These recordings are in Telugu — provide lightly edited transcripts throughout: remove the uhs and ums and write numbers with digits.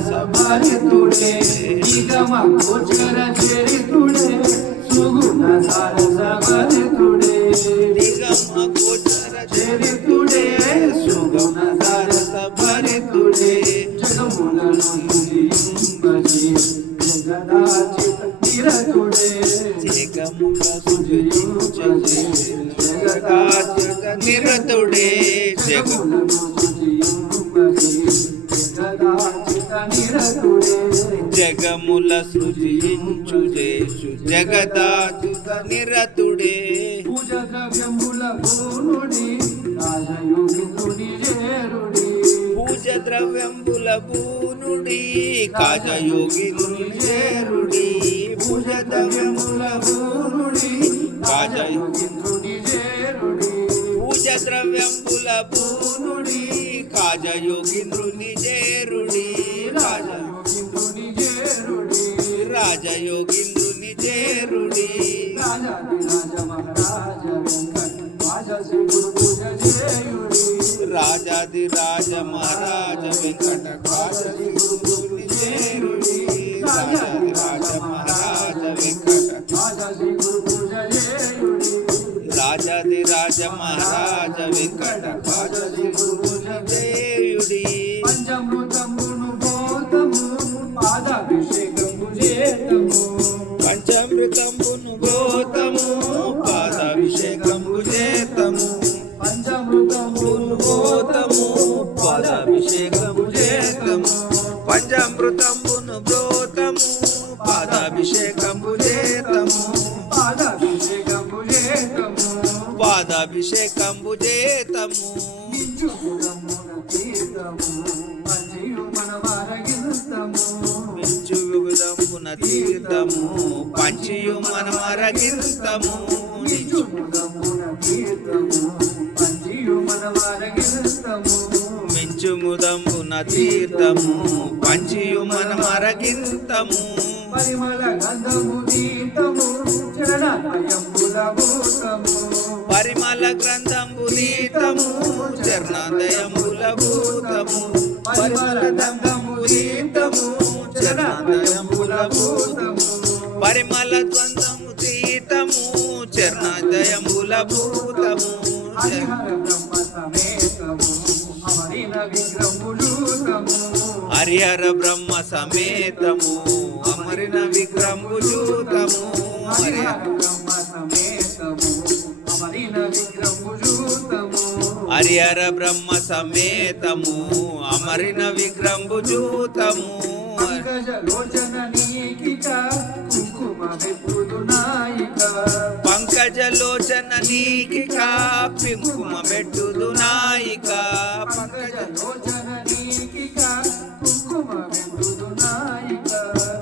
సభరితుడే నిగమ గోచర చరితుడే సుగుణ సభరితుడే నిగమ గోచర చరితుడే సుగుణ సభరితుడే జగములను సుజింబజి జగదాచిత నిరతుడే జగముల సుజింబజి జగదాచిత నిరతుడే జగములను జగముల సృజించు జేసు జగదాచుత నిరతుడే పూజ ద్రవ్యముల భూనుడి రాజయోగింద్రుని చేరుడి పూజ ద్రవ్యంబుల భూనుడి కాజయోగింద్రుని చేరుడి పూజ ద్రవ్యముల భూనుడి కాజయోగింద్రుని చేరుడి పూజ ద్రవ్యంబుల భూనుడి కాజయోగింద్రుని చేరుడి రాజయోగింద్రుని చేరుడి రాజాది రాజ మహారాజ వెంకట గురుని చేరుడి రాజాది రాజ మహారాజ వెంకట రాజాది రాజ మహారాజ వెంకట చేయుడి పంచమృతమును బోధము పాదాభిషేకము చేతము పంచామృతమును గోతము పాదాభిషేకము చేతము పంచామృతమును గోతము పాదాభిషేకము చేతము పంచామృతమును గోతము పాదాభిషేకము చేతము పాదాభిషేకము చేతము పాదాభిషేకము చేతము మించుగుదమున తీర్థము పంచియు మనమరగిస్తము మించుముదమున తీర్థము పంచియు మనమరగిస్తము పరిమళ గంధము దీతము చరణాయంబుల భూతము పరిమళ గ్రంథంబు దీతము చరణాదయముల భూతము పరిమళ గంధము దీతము చరణాదయముల భూతము పరిమళ ద్వంద్వము దీతము చరణాదయముల భూతము హరిహర బ్రహ్మ సమేతము అమరిన విగ్రహముజూతము హరిహర బ్రహ్మ సమేతము అమరిన విగ్రహముజూతము పంకజలోచన నీకిక పింకుమ మెట్టుదు నాయిక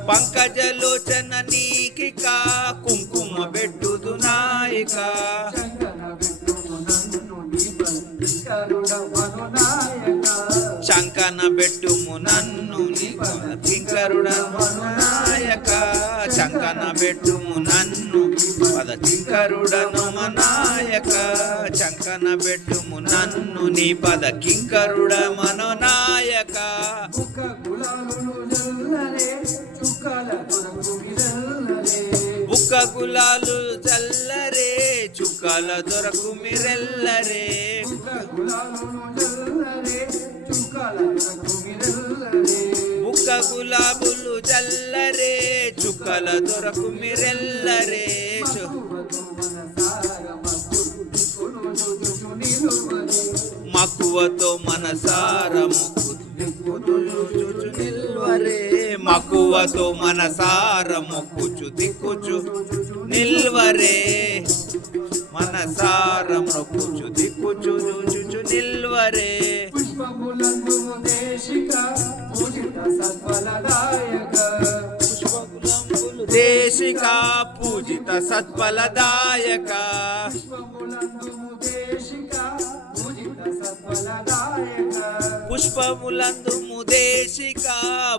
పంకజలోచన నీకిక కుంకుమ పెట్టుదు నాయిక శంకన బెట్టుము నన్ను కింకరుడను నాయక శంకన బెట్టుము నన్ను పద కింకరుడను నాయక శంకన బెట్టుము నన్ను నీ పద కింకరుడ మనో నాయక బుక్క గులాలు చల్లరే చుక్కల దొరకు మిరెల్లరే బుక్క గులాబులు చల్లరే చుక్కల దొరకు మిరెల్లరే మక్కువతో మనసార మొక్కుచు నిల్వరే మక్కువతో మనసార మొక్కుచు దిక్కుచు నిల్వరే మనసార మొక్కుచు దిక్కుచు చూచు నిల్వరే దేశిక పూజిత సత్ఫలదాయక పుష్పములందు ముదేశిక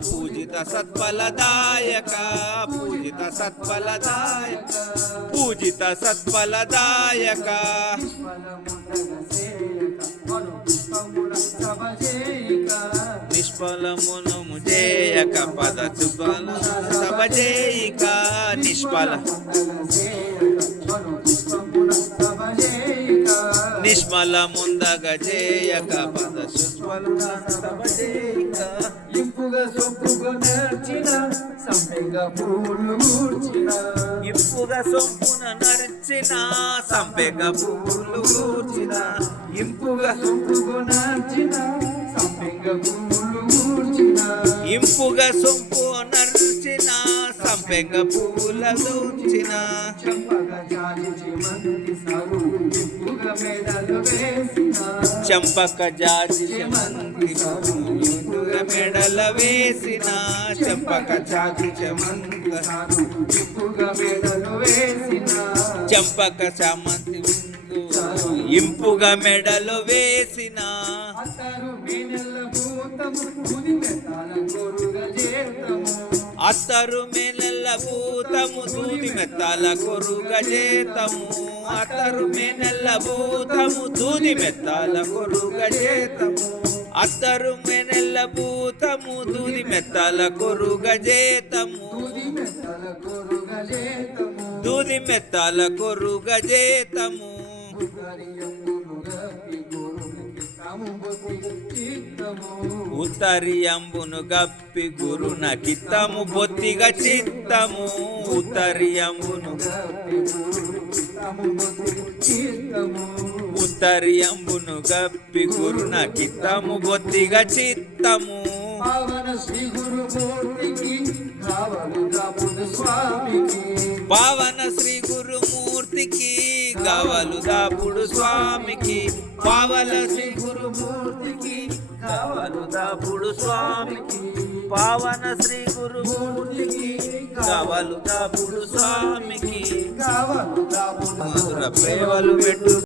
పూజిత సత్ఫలదాయక పూజిత సత్ఫలదాయక పూజిత సత్ఫలదాయక నిష్ఫలమును చేయక పద శుభల సభ చేయిక నిష్ఫల నిష్మల ముందగ చేయక పద శుభల సభ చేయిక ఇంపుగా సొప్పుగా నర్చిన సంపెంగ పూలు కూర్చిన ఇంపుగా సొంపున నరిచిన సంపెగ పూలు కూర్చిన ఇంపుగా సొప్పుగా నర్చిన సంపెంగ పూలు కూర్చిన ఇంపుగా సొంపు నరిచిన సంపెగ పూల దూచిన చంపగా జాజి చేమంతి సారు ఇంపుగా మెడలు వేసిన చంపక జాజి చెమంతి పూలుగా మెడల వేసిన చంపక జాజి చెమంతి సారు ఇంపుగా మెడలు వేసిన చంపక చామంతి ఇంపుగా మెడలో వేసిన అతరు మేనెల్ల భూతము తుది మెత్తాల కొరుగ చేతము అత్తరు మేనెల్ల భూతము దూది మెత్తాల కొరుగ చేతము అత్తరు మేనెల్ల భూతము దూది మెత్తాల కొరుగ చేతము అత్తరు మేనెల్ల భూతము దూది మెత్తాల కొరుగ చేతము తుది మెత్తల కొరుగ చేతము దూది మెత్తాల కొరుగ చేతము ఉత్తరియంబును గప్పి గురున కిత్తము బొత్తిగా చిత్తము ఉత్తరియంబును ఉత్తరియంబును గప్పి గురున కిత్తము బొత్తిగా చిత్తము పావన శ్రీ గురుమూర్తికి కావలు దాపుడు స్వామికి పావన శ్రీ గురుమూర్తికి గావలు దాపుడు స్వామికి పావన శ్రీ గురుమూర్తికి గావలు దాపుడు స్వామికి పావన శ్రీ గురుమూర్తికి గావలు దాపుడు స్వామికి కావలు దాపుడు మధుర ప్రేమలు పెట్టు